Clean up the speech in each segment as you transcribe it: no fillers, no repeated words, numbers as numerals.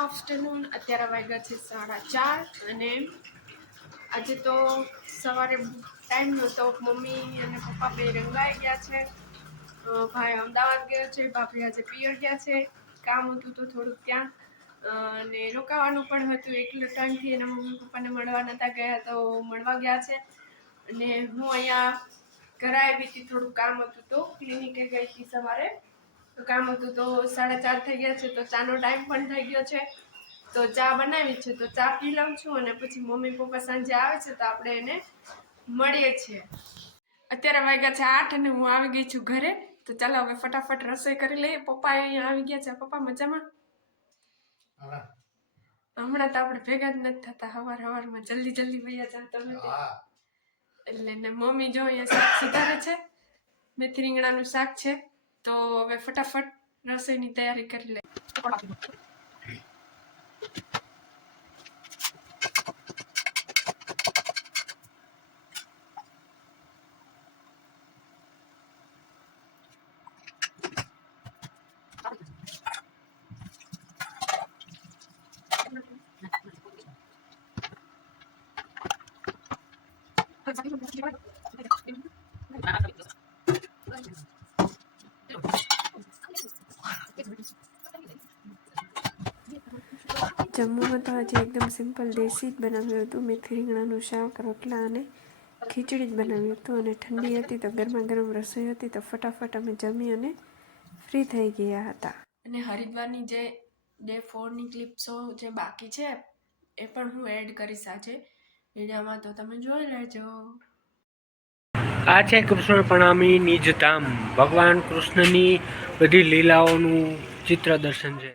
Afternoon અત્યારે વાગ્યા છે 4:30 અને આજે તો સવારે ટાઈમ નહોતો. મમ્મી અને પપ્પા બે રંગાઈ ગયા છે, ભાઈ અમદાવાદ ગયો છે, ભાભી આજે પિયર ગયા છે, કામ હતું તો થોડુંક ત્યાં અને રોકાવાનું પણ હતું. એકલો ટાઈમથી એના મમ્મી પપ્પાને મળવા નહોતા ગયા તો મળવા ગયા છે. અને હું અહીંયા ઘરે આવી હતી, થોડું કામ હતું તો ક્લિનિકે ગઈ હતી સવારે, તો કામ હતું તો 4:30 થઈ ગયા છે, તો ચાનો ટાઈમ પણ થઈ ગયો છે. તો ચા બનાવી છે તો ચા પી લઉં છું અને પછી મમ્મી પપ્પા સાંજે આવે છે તો આપણે એને મળીએ છીએ. અત્યારે વાગ્યા છે 8 અને હું આવી ગઈ છું ઘરે. તો ચાલો હવે ફટાફટ રસોઈ કરી લઈએ. પપ્પા અહીંયા આવી ગયા છે. પપ્પા મજામાં? હમણાં તો આપણે ભેગા જ નથી થતા, હવારમાં જલ્દી વૈયા જાવ તમે. એટલે ને મમ્મી જો અહીંયા શાક સુધારે છે, મેથી રીંગણાનું શાક છે. તો હવે ફટાફટ રસોઈની તૈયારી કરી લે. જમવામાં તો આજે એકદમ સિમ્પલ દેશી જ બનાવ્યું હતું. મેથી રીંગણાનું શાક, રોટલા અને ખીચડી જ બનાવ્યું હતું. અને ઠંડી હતી તો ગરમા ગરમ રસોઈ હતી તો ફટાફટ અમે જમી અને ફ્રી થઈ ગયા હતા. અને હરિદ્વારની જે ડે 4ની ક્લિપ્સો જે બાકી છે એ પણ હું એડ કરીશ આજે વિડીયોમાં, તો તમે જોઈ લેજો. આ છે કૃષ્ણ પ્રણામી નિજ ધામ. ભગવાન કૃષ્ણની બધી લીલાઓનું ચિત્ર દર્શન છે.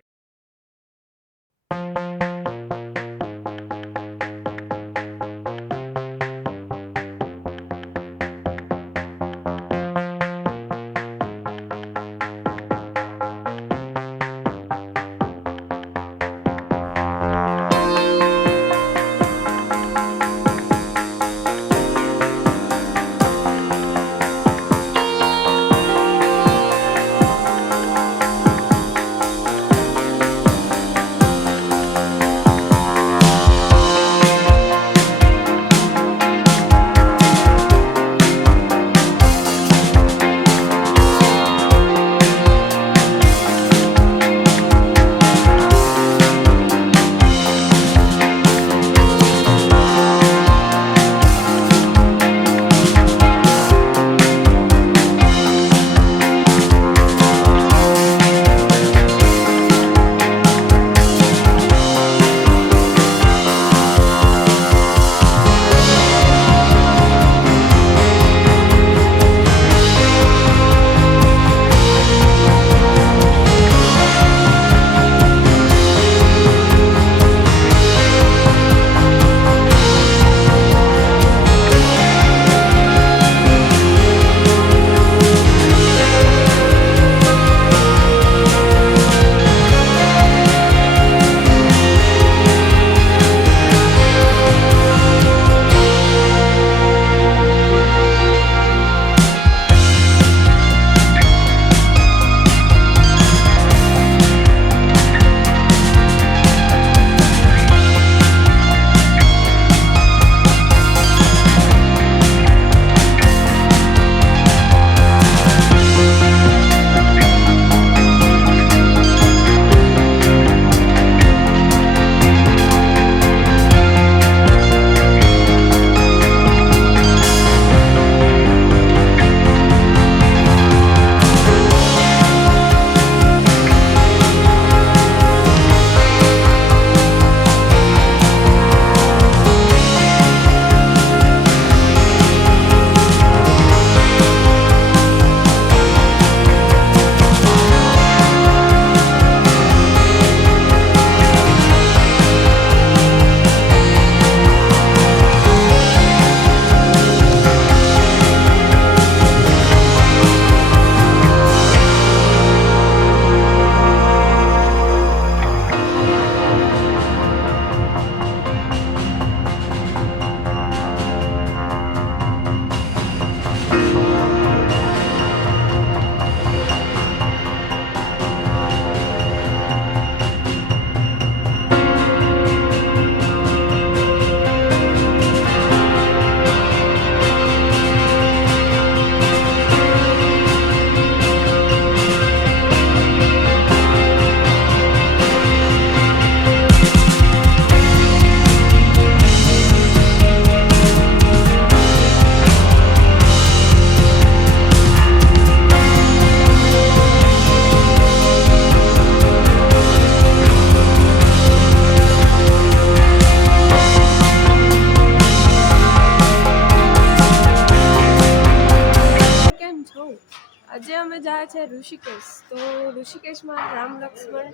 આવ્યા છે ઋષિકેશ. તો ઋષિકેશમાં રામ લક્ષ્મણ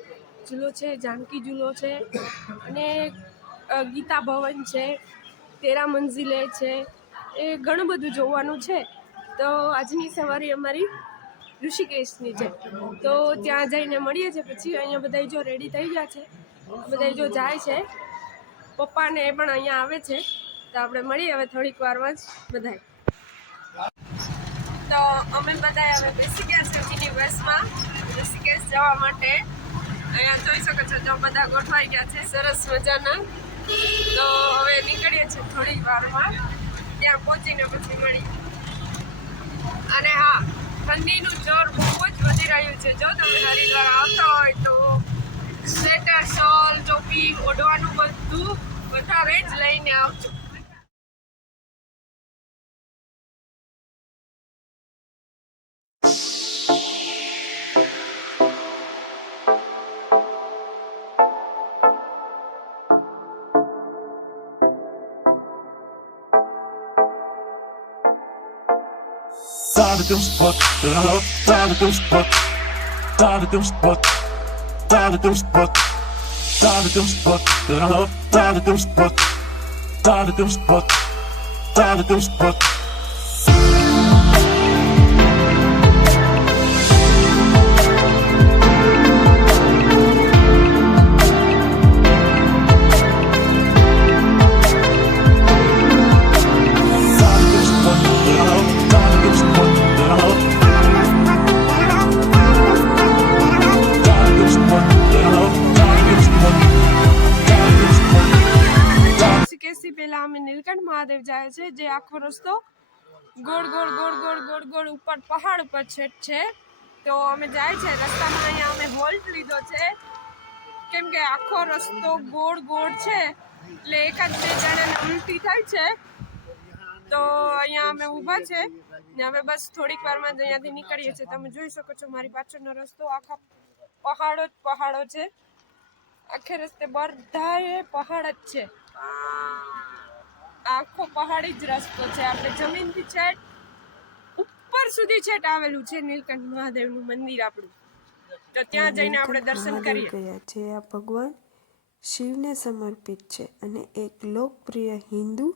ઝૂલો છે, જાનકી ઝૂલો છે અને ગીતા ભવન છે, 13 મંઝિલે છે, એ ઘણું બધું જોવાનું છે. તો આજની સવારી અમારી ઋષિકેશની છે. તો ત્યાં જઈને મળીએ છીએ. પછી અહીંયા બધા જો રેડી થઈ ગયા છે, બધા જો જાય છે, પપ્પાને એ પણ અહીંયા આવે છે. તો આપણે મળીએ હવે થોડીક વારમાં જ બધાય. તો અમે બધા હવે બેસી ગયા છે મિની બસમાં ઋષિકેશ જવા માટે. અહીંયા જોઈ શકો છો, જો બધા ગોઠવાઈ ગયા છે સરસ મજાના. તો હવે નીકળીએ છીએ થોડીક વારમાં, ત્યાં પહોંચીને પછી મળીએ. અને હા, ઠંડીનું જોર બહુ જ વધી રહ્યું છે. જો તમે હરિદ્વાર આવતા હોય તો સ્વેટર, શોલ, ટોપી ઓઢવાનું બધું વધારે જ લઈને આવજો. Tired of them spots, tired of them spots, tired of them spots, tired of them spots, tired of them spots, tired of them spots, tired of them spots, tired of them spots. ઋષિકેશથી પહેલા અમે નીલકંઠ મહાદેવ જાય છે, જે આખો રસ્તો ગોળ ગોળ ગોળ ગોળ ગોળ ગોળ ઉપર પહાડ ઉપર છે. તો અમે જાય છે રસ્તામાં, અહીંયા અમે હોલ્ટ લીધો છે, કેમ કે આખો રસ્તો ગોળ ગોળ છે એટલે એકાદ બે જણાને ઉલટી થાય છે. તો અહીંયા અમે ઊભા છે ને હવે બસ થોડીક વારમાં જ અહીંયાથી નીકળીએ છીએ. તમે જોઈ શકો છો મારી પાછળનો રસ્તો આખા પહાડો જ પહાડો છે. આખે રસ્તે બધાએ પહાડ જ છે, આખો પહાડી જ રસ્તો છે. આપણે જમીનથી છેટ ઉપર સુધી છેટ આવેલું છે નીલકંઠ મહાદેવનું મંદિર આપણું. તો ત્યાં જઈને આપણે દર્શન કરીએ. ગયા છે. આ ભગવાન શિવને સમર્પિત છે અને એક લોકપ્રિય હિન્દુ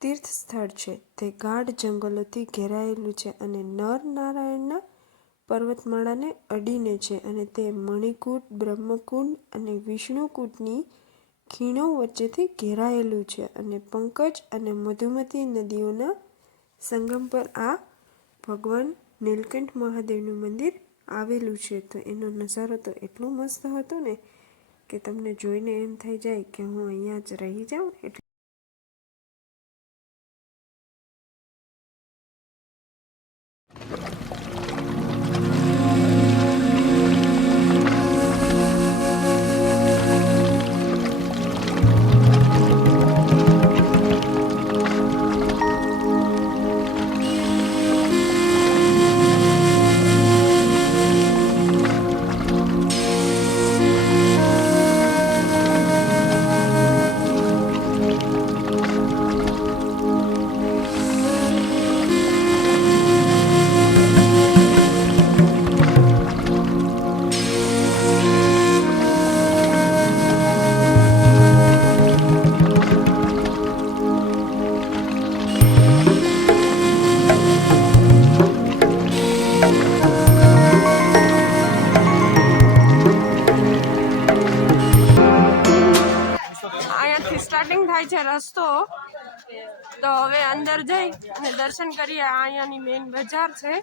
તીર્થ સ્થળ છે. તે ગાઢ જંગલોથી ઘેરાયેલું છે અને નર નારાયણના પર્વતમાળાને અડીને છે અને તે મણિકૂટ, બ્રહ્મકુંડ અને વિષ્ણુકૂટની ખીણો વચ્ચેથી ઘેરાયેલું છે અને પંકજ અને મધુમતી નદીઓના સંગમ પર આ ભગવાન નીલકંઠ મહાદેવનું મંદિર આવેલું છે. તો એનો નજારો તો એટલો મસ્ત હતો ને કે તમને જોઈને એમ થઈ જાય કે હું અહીંયા જ રહી જાઉં. એટલે સ્ટાર્ટિંગ થાય છે રસ્તો. તો હવે અંદર જઈ અને દર્શન કરીએ. અહીંયાની મેઇન બજાર છે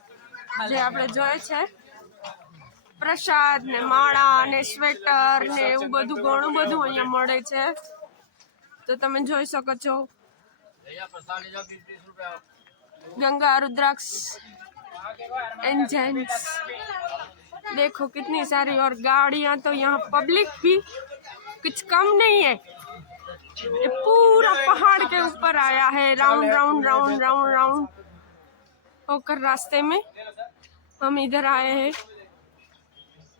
જે આપણે જોઈએ છે. પ્રસાદ ને માળા ને સ્વેટર ને એવું બધું ઘણું બધું અહીંયા મળે છે. તો તમે જોઈ શકો છો गंगा रुद्राक्ष एंड जेंट्स, देखो कितनी सारी और गाड़ियां. तो यहाँ पब्लिक भी कुछ कम नहीं है. ये पूरा पहाड़ के ऊपर आया है, round round round round round होकर रास्ते में हम इधर आए हैं.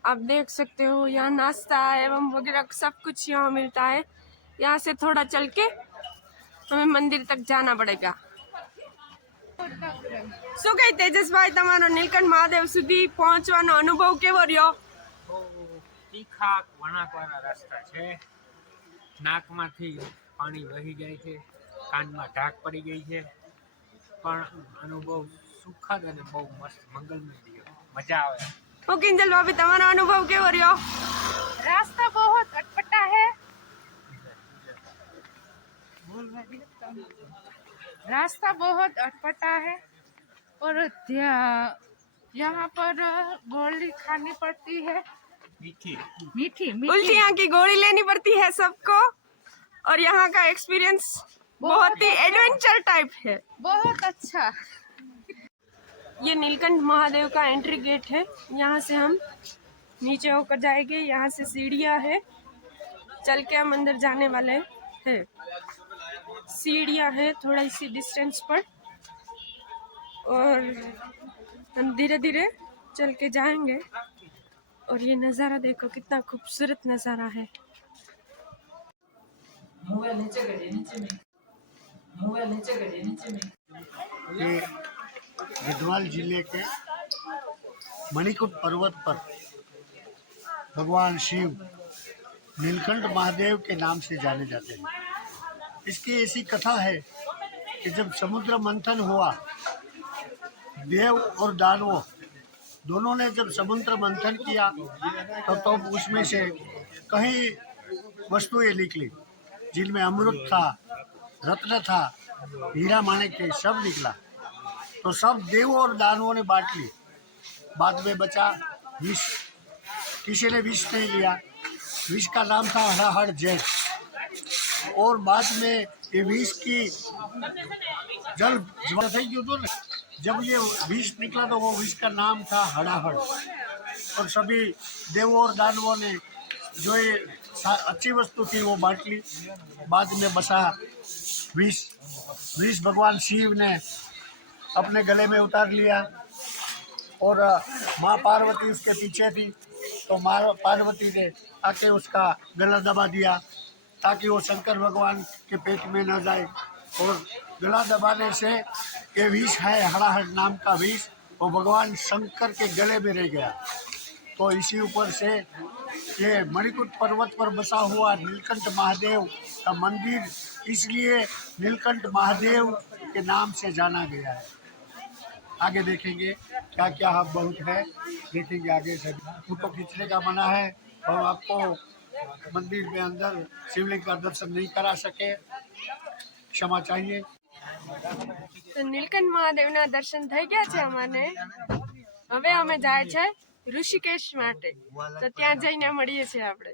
आप देख सकते हो यहाँ नाश्ता एवं वगैरह सब कुछ यहाँ मिलता है. यहाँ से थोड़ा चल के हमें मंदिर तक जाना पड़ेगा. શું કઈ તેજસભાઈ, તમારો નીલકંઠ મહાદેવ સુધી પહોંચવાનો અનુભવ કેવો રહ્યો? બહુ તીખા વળાંકવાળા રસ્તા છે. નાકમાંથી પાણી વહી જાય છે, કાનમાં ઢાક પડી ગઈ છે, પણ અનુભવ સુખદ અને બહુ મસ્ત મંગલમય રહ્યો. મજા આવે. હું કિંજલ ભાભી, તમારો અનુભવ કેવો રહ્યો? रास्ता बहुत अटपटा है। रास्ता बहुत अटपटा है और यहाँ पर गोली खानी पड़ती है, મીઠી मीठी उल्टी मीठी। आँख की गोली लेनी पड़ती है सबको और यहाँ का एक्सपीरियंस बहुत ही एडवेंचर टाइप है। बहुत अच्छा। ये नीलकंठ महादेव का एंट्री गेट है। यहाँ से हम नीचे होकर जाएंगे। यहाँ से सीढ़ियाँ है, चल के हम अंदर जाने वाले हैं। सीढ़ियाँ है थोड़ा इसी डिस्टेंस पर और हम धीरे धीरे चल के जाएंगे। और ये नज़ारा देखो, कितना खूबसूरत नज़ारा है। ये गढ़वाल जिले के मणिकूट पर्वत पर भगवान शिव नीलकंठ महादेव के नाम से जाने जाते हैं। इसकी ऐसी कथा है कि जब समुद्र मंथन हुआ, देव और दानवों दोनों ने जब समुद्र मंथन किया तो उसमें से कई वस्तुएं निकली, जिनमें अमृत था, रत्न था, हीरा माणिक थे, सब निकला। तो सब देवों और दानवों ने बांट ली। बाद में बचा विष। किसी ने विष नहीं लिया। विष का नाम था हड़ाहड़ जैन। और बाद में ये विष की जल ज्वाला થઈ ગયું હતું ને, जब ये विष निकला तो वो विष का नाम था हड़ाहड़। और सभी देवों और दानवों ने जो ये अच्छी वस्तु थी वो बांट ली। बाद में बसा विष। विष भगवान शिव ने अपने गले में उतार लिया और माँ पार्वती उसके पीछे थी, तो माँ पार्वती ने आके उसका गला दबा दिया ताकि वो शंकर भगवान के पेट में न जाए। और गला दबाने से ये विष है, हड़ाहड़ नाम का विष, वो भगवान शंकर के गले में रह गया। तो इसी ऊपर से ये मणिकूट पर्वत पर बसा हुआ नीलकंठ महादेव का मंदिर इसलिए नीलकंठ महादेव के नाम से जाना गया है। आगे देखेंगे क्या क्या अब बहुत है, देखेंगे आगे से। फोटो खींचने का मना है और आपको मंदिर में अंदर शिवलिंग का दर्शन नहीं करा सके, क्षमा चाहिए। તો નીલકંઠ મહાદેવના દર્શન થઈ ગયા છે અમારે। હવે અમે જાય છે ઋષિકેશ માટે, તો ત્યાં જઈને મળીએ છીએ આપણે।